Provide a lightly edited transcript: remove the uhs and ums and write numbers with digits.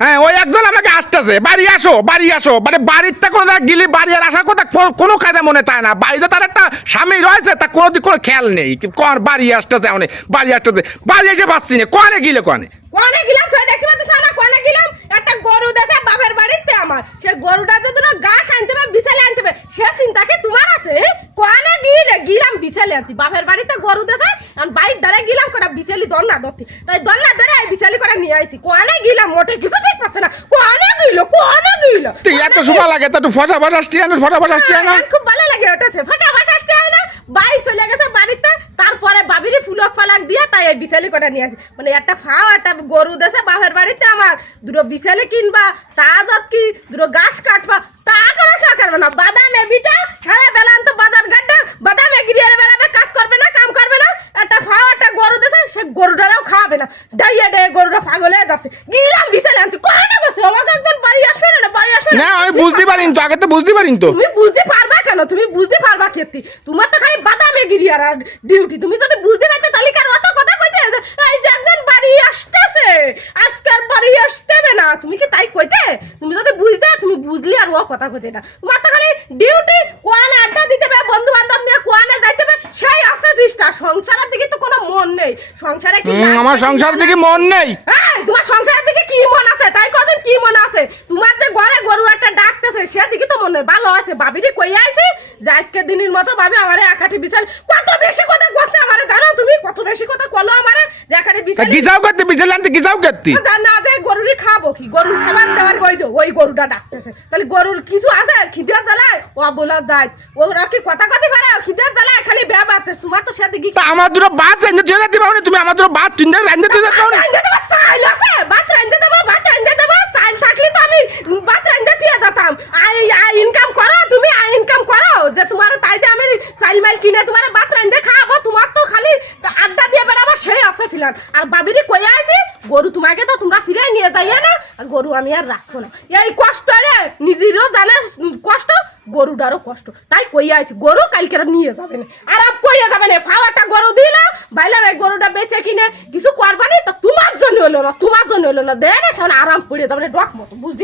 হ্যাঁ ওই একজন আমাকে আসতেছে বাড়ি আসো মানে বাড়িতে কোনো গিলি বাড়ি আর আসার কথা কোনো কাজে মনে তাই না, বাড়িতে তার একটা স্বামী রয়েছে তা কোনো দিক কোনো খেয়াল নেই, কন বাড়ি আসতেছে অনেক বাড়ি আসতেছে, বাড়ি এসে পাচ্ছি না, কনে গিলে কনে গেলাম ছয় দেখতে পাচ্ছিস না, কনে গেলাম একটা গরু দেশে বাপের বাড়িতে আমার, সে গরুটা যে তোরা ঘাস আনতে হবে বিছালে আনতে হবে সে চিন্তা কি তোমার আছে? কনে গিলাম বিছালে আনতে বাপের বাড়িতে গরু দেশে আমি বাড়ির দ্বারা গেলাম কটা বিছালি দন্না ধরতে, তাই দন্না ধরে এই বিছালি করে নিয়ে আইছি, কনে গেলাম মোটে কিছু ঠিক পাচ্ছে না, কনে গিল তুই এত সময় লাগে তা একটু ফসা আসছি না খুব ভালো লাগে ওটাছে ফটা আসতে হয় না, বাড়ি চলে গেছে বাড়িতে, তারপরে বাবিরি ফুলক ফালাক দিয়ে তাই এই বিছালি কটা নিয়ে আসি, মানে একটা ফাও একটা গরু দেশে বাপের বাড়িতে আমার দুটো বিছালি কিনবা তা যত কি দুটো ঘাস কাটবা তা করে সরকার না, বাদামে বিটা সারা বেলা তো বাজার ঘাটটা বাদামে গিরিয়ে বেড়াবে, কাজ করবে না কাম করবে না, একটা ফাও একটা গরু দেশে সে গরুটারাও খাওয়াবে না, ডাইয়া গরুটা পাগলে যাচ্ছে, গিলাম বিছালি আনতে কোনে গেছে আমাকে একজন বাড়ি আসবে না বাড়ি আসবে না আমি বুঝতে পারিনি তো, আগে তো বুঝতে পারিনি তো। তুমি বুঝতে পারবা কেন? তুমি বুঝতে পারবা ক্ষেত্রে তোমার তো খালি বাদামে গিরিয়ার আর ডিউটি, তুমি যদি বুঝতে পারতে তাহলে কার অত কথা কইতে এই যে একজন বাড়ি আসতেছে আজকাল বাড়ি আসতেবে না, তুমি কি তাই কইতে? তুমি যদি বুঝতে তুমি বুঝলি আর ও কথা কইতে না, তোমার তো খালি ডিউটি কোয়ানে আড্ডা দিতে হবে বন্ধু বান্ধব নিয়ে কোয়ানে যাইতে হবে, সেই আসছে চেষ্টা, সংসারের দিকে তো কোনো মন নেই, সংসারে কি আমার সংসারের দিকে মন নেই? হ্যাঁ তোমার সংসারের দিকে কি মন আছে? তাই কদিন কি মন আছে তোমার যে ঘরে গরু একটা ডাকতেছে সেদিকে তো মনে ভালো আছে, বাবিরে কই আইছে যে আজকে দিনের মতো ভাবি আমারে একাটি বিছাল, কত বেশি কথা কইছে আমারে জানো তুমি, কত বেশি কথা কলো আমারে যে একাটি বিছাল গিজাও করতে বিছাল আনতে গিজাও করতে জান না যে গরুরি খাবো কি, গরুর খাবার দেওয়ার কই তো ওই গরুটা ডাকতেছে, তাহলে গরুর কিছু আছে খিদে জ্বালায় ও বলা যায় ওরা কি কথা কথা পারে খিদে জ্বালায় খালি বেবাতে, তোমার তো সেদিকে আমার দুটো ভাত রান্ধে দিয়ে দিবা না, তুমি আমার দুটো ভাত চিন্তা রান্ধে দিয়ে দাও না, রান্ধে দেবা সাইল আছে ভাত রান্ধে দেবা সাইল থাকলে তো আমি ভাত রান্ধে দিয়ে যেতাম, আই ইনকাম করো তুমি ইনকাম করো যে তোমার তাই যে আমি চাইল মাইল কিনে তোমার ভাত রান্ধে খাবো, তোমার তো খালি আড্ডা দিয়ে বেড়াবা সেই আছে ফিলান, আর বাবিরি কই আছে গরু তোমাকে তো তোমরা ফিরাই নিয়ে যাইয়া না, গরু আমি আর রাখবো না, এই কষ্ট রে নিজেরও জানে কষ্ট গরুটারও কষ্ট, তাই কই আছে গরু কালকে নিয়ে যাবে না, আর আপ কইয়া যাবে না, ফাওয়াটা গরু দিলা বাইলাম এই গরুটা বেচে কিনে কিছু করবানি তা তোমার জন্য হলো না দেয় না সামনে আরাম পড়ে যাবে না ডক মতো বুঝলি।